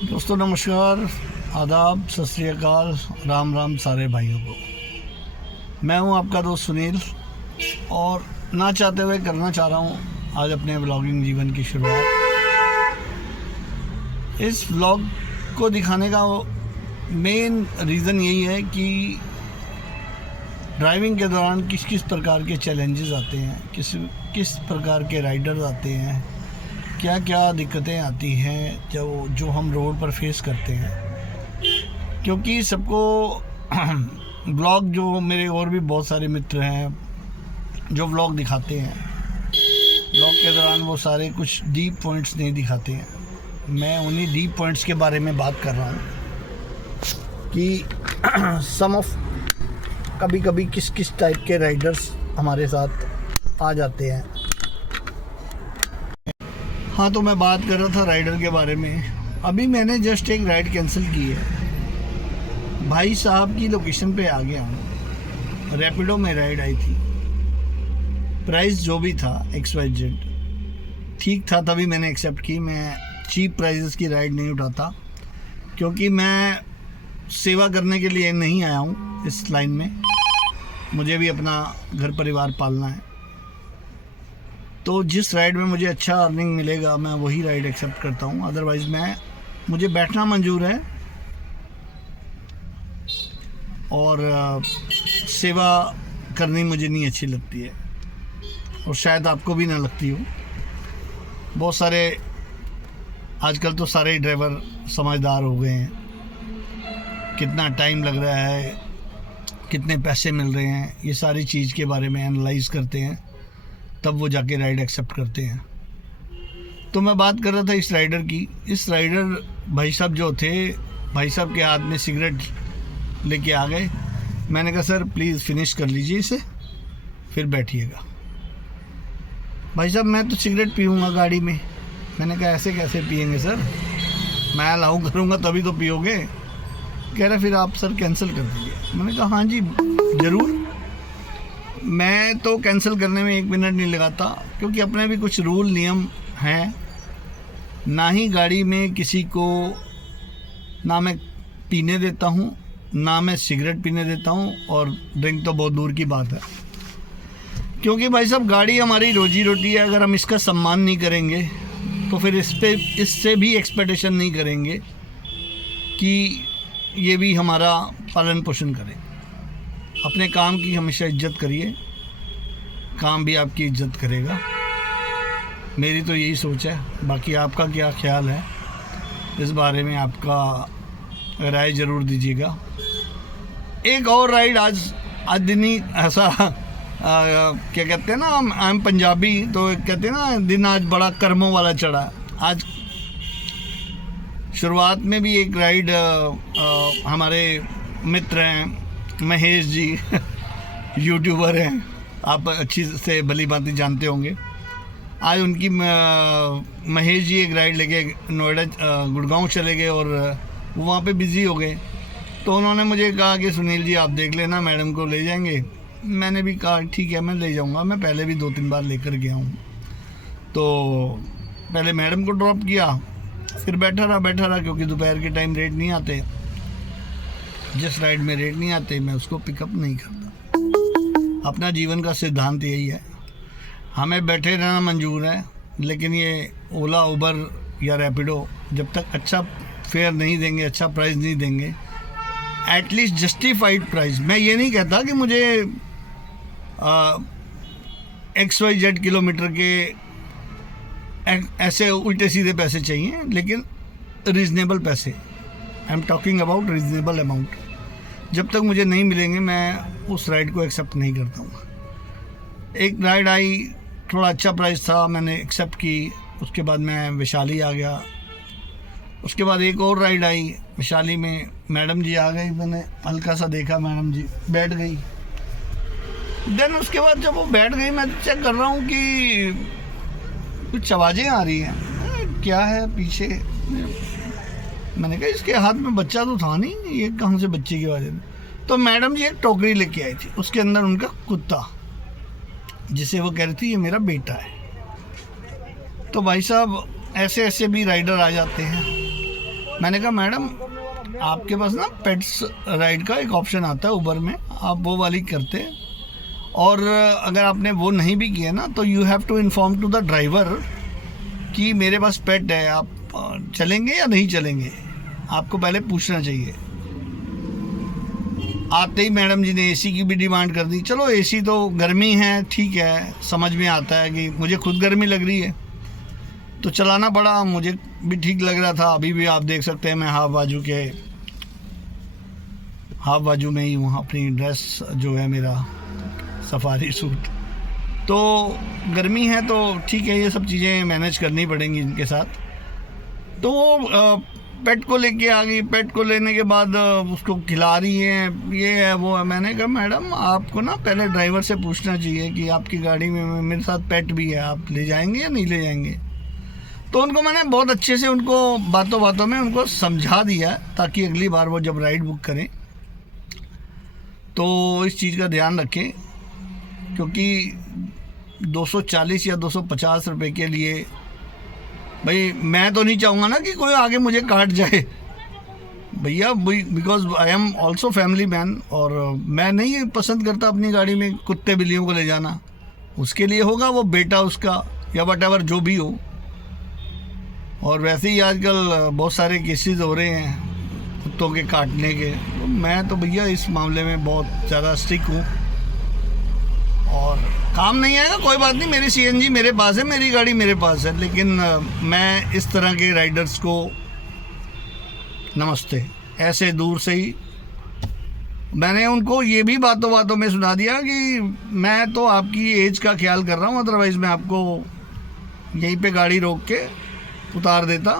दोस्तों नमस्कार, आदाब, सत श्री अकाल, राम राम सारे भाइयों को। मैं हूं आपका दोस्त सुनील और ना चाहते हुए करना चाह रहा हूं आज अपने व्लॉगिंग जीवन की शुरुआत। इस व्लॉग को दिखाने का मेन रीज़न यही है कि ड्राइविंग के दौरान किस किस प्रकार के चैलेंजेस आते हैं, किस प्रकार के राइडर्स आते हैं, क्या क्या दिक्कतें आती हैं जो हम रोड पर फेस करते हैं। क्योंकि सबको व्लॉग, जो मेरे और भी बहुत सारे मित्र हैं जो व्लॉग दिखाते हैं, व्लॉग के दौरान वो सारे कुछ डीप पॉइंट्स नहीं दिखाते हैं। मैं उन्हीं डीप पॉइंट्स के बारे में बात कर रहा हूँ कि कभी कभी किस किस टाइप के राइडर्स हमारे साथ आ जाते हैं। हाँ, तो मैं बात कर रहा था राइडर के बारे में। अभी मैंने जस्ट एक राइड कैंसिल की है। भाई साहब की लोकेशन पे आ गया हूँ। रैपिडो में राइड आई थी। प्राइस जो भी था XYZ ठीक था, तभी मैंने एक्सेप्ट की। मैं चीप प्राइसेस की राइड नहीं उठाता, क्योंकि मैं सेवा करने के लिए नहीं आया हूँ इस लाइन में। मुझे भी अपना घर परिवार पालना है। तो जिस राइड में मुझे अच्छा अर्निंग मिलेगा मैं वही राइड एक्सेप्ट करता हूँ। अदरवाइज़ मुझे बैठना मंजूर है और सेवा करनी मुझे नहीं अच्छी लगती है, और शायद आपको भी ना लगती हो। बहुत सारे आजकल तो सारे ड्राइवर समझदार हो गए हैं। कितना टाइम लग रहा है, कितने पैसे मिल रहे हैं, ये सारी चीज़ के बारे में एनालाइज करते हैं, तब वो जाके राइड एक्सेप्ट करते हैं। तो मैं बात कर रहा था इस राइडर की। इस राइडर भाई साहब जो थे, भाई साहब के हाथ में सिगरेट लेके आ गए। मैंने कहा सर प्लीज़ फिनिश कर लीजिए इसे, फिर बैठिएगा। भाई साहब मैं तो सिगरेट पीऊँगा गाड़ी में। मैंने कहा ऐसे कैसे पिएंगे सर, मैं अलाउ करूँगा तभी तो पियोगे। कह रहे फिर आप सर कैंसिल कर दीजिए। मैंने कहा हाँ जी ज़रूर। मैं तो कैंसिल करने में 1 मिनट नहीं लगाता, क्योंकि अपने भी कुछ रूल नियम हैं। ना ही गाड़ी में किसी को ना मैं पीने देता हूँ, ना मैं सिगरेट पीने देता हूँ, और ड्रिंक तो बहुत दूर की बात है। क्योंकि भाई साहब गाड़ी हमारी रोजी रोटी है। अगर हम इसका सम्मान नहीं करेंगे तो फिर इससे भी एक्सपेक्टेशन नहीं करेंगे कि ये भी हमारा पालन पोषण करे। अपने काम की हमेशा इज्जत करिए, काम भी आपकी इज्जत करेगा। मेरी तो यही सोच है। बाकी आपका क्या ख्याल है इस बारे में, आपका राय ज़रूर दीजिएगा। एक और राइड आज दिन ही ऐसा क्या कहते हैं ना, आई एम पंजाबी, तो कहते हैं ना दिन आज बड़ा कर्मों वाला चढ़ा। आज शुरुआत में भी एक राइड हमारे मित्र हैं महेश जी यूट्यूबर हैं, आप अच्छी से भली भांति जानते होंगे। आज उनकी महेश जी एक राइड लेके नोएडा गुड़गांव चले गए और वो वहाँ पे बिज़ी हो गए। तो उन्होंने मुझे कहा कि सुनील जी आप देख लेना, मैडम को ले जाएंगे। मैंने भी कहा ठीक है मैं ले जाऊँगा। मैं पहले भी 2-3 बार लेकर गया हूँ। तो पहले मैडम को ड्रॉप किया, फिर बैठा रहा, क्योंकि दोपहर के टाइम रेट नहीं आते। जिस राइड में रेट नहीं आते मैं उसको पिकअप नहीं करता। अपना जीवन का सिद्धांत यही है, हमें बैठे रहना मंजूर है, लेकिन ये ओला, उबर या रैपिडो जब तक अच्छा फेयर नहीं देंगे, अच्छा प्राइस नहीं देंगे, एटलीस्ट जस्टिफाइड प्राइस। मैं ये नहीं कहता कि मुझे XYZ किलोमीटर के ऐसे उल्टे सीधे पैसे चाहिए, लेकिन रीज़नेबल पैसे। I am talking about reasonable amount. जब तक मुझे नहीं मिलेंगे मैं उस राइड को एक्सेप्ट नहीं करता हूँ। एक राइड आई, थोड़ा अच्छा प्राइस था, मैंने एक्सेप्ट की। उसके बाद मैं वैशाली आ गया। उसके बाद एक और राइड आई वैशाली में, मैडम जी आ गई। मैंने हल्का सा देखा, मैडम जी बैठ गई। देन उसके बाद जब वो बैठ गई, मैं चेक कर रहा हूँ कि कुछ आवाज़ें आ रही हैं। क्या है पीछे? मैंने कहा इसके हाथ में बच्चा तो था नहीं, ये कहाँ से बच्चे की आवाज़? तो मैडम जी एक टोकरी लेके आई थी, उसके अंदर उनका कुत्ता, जिसे वो कह रही थी ये मेरा बेटा है। तो भाई साहब ऐसे ऐसे भी राइडर आ जाते हैं। मैंने कहा मैडम आपके पास ना पेट्स राइड का एक ऑप्शन आता है उबर में, आप वो वाली करते, और अगर आपने वो नहीं भी किया ना तो you have to inform to the driver कि मेरे पास पेट है, आप चलेंगे या नहीं चलेंगे, आपको पहले पूछना चाहिए। आते ही मैडम जी ने एसी की भी डिमांड कर दी। चलो एसी तो गर्मी है, ठीक है, समझ में आता है कि मुझे खुद गर्मी लग रही है तो चलाना पड़ा, मुझे भी ठीक लग रहा था। अभी भी आप देख सकते हैं मैं हाफ बाजू में ही हूँ, अपनी ड्रेस जो है मेरा सफारी सूट। तो गर्मी है तो ठीक है, ये सब चीज़ें मैनेज करनी पड़ेंगी इनके साथ। तो वो पेट को लेके आ गई, पेट को लेने के बाद उसको खिला रही है, ये है वो है। मैंने कहा मैडम आपको ना पहले ड्राइवर से पूछना चाहिए कि आपकी गाड़ी में मेरे साथ पेट भी है, आप ले जाएंगे या नहीं ले जाएंगे। तो उनको मैंने बहुत अच्छे से उनको बातों बातों में उनको समझा दिया ताकि अगली बार वो जब राइड बुक करें तो इस चीज़ का ध्यान रखें, क्योंकि 240 या 250 रुपये के लिए भाई मैं तो नहीं चाहूँगा ना कि कोई आगे मुझे काट जाए भैया, because I am also family man, और मैं नहीं पसंद करता अपनी गाड़ी में कुत्ते बिल्लियों को ले जाना। उसके लिए होगा वो बेटा उसका या वट एवर जो भी हो। और वैसे ही आजकल बहुत सारे केसेस हो रहे हैं कुत्तों के काटने के, तो मैं तो भैया इस मामले में बहुत ज़्यादा स्ट्रिक्ट हूँ। और काम नहीं आएगा कोई बात नहीं, मेरी सीएनजी मेरे पास है, मेरी गाड़ी मेरे पास है, लेकिन मैं इस तरह के राइडर्स को नमस्ते ऐसे दूर से ही मैंने उनको ये भी बातों बातों में सुना दिया कि मैं तो आपकी एज का ख्याल कर रहा हूँ, अदरवाइज़ मैं आपको यहीं पे गाड़ी रोक के उतार देता,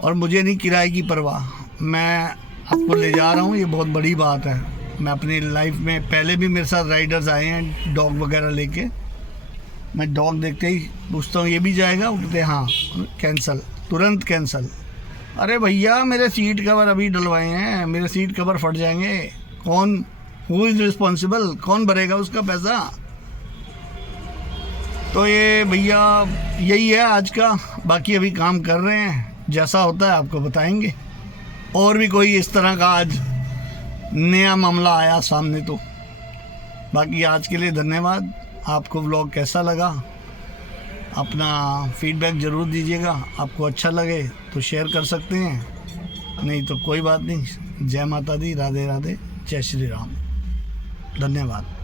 और मुझे नहीं किराए की परवाह, मैं आपको ले जा रहा हूँ, ये बहुत बड़ी बात है। मैं अपनी लाइफ में पहले भी मेरे साथ राइडर्स आए हैं डॉग वगैरह लेके, मैं डॉग देखते ही पूछता हूँ ये भी जाएगा, वो कहते हाँ कैंसिल, तुरंत कैंसिल। अरे भैया मेरे सीट कवर अभी डलवाए हैं, मेरे सीट कवर फट जाएंगे, कौन हु इज़ रिस्पॉन्सिबल, कौन भरेगा उसका पैसा। तो ये भैया यही है आज का, बाकी अभी काम कर रहे हैं, जैसा होता है आपको बताएंगे। और भी कोई इस तरह का आज नया मामला आया सामने तो। बाकी आज के लिए धन्यवाद। आपको व्लॉग कैसा लगा अपना फीडबैक ज़रूर दीजिएगा, आपको अच्छा लगे तो शेयर कर सकते हैं, नहीं तो कोई बात नहीं। जय माता दी, राधे राधे, जय श्री राम, धन्यवाद।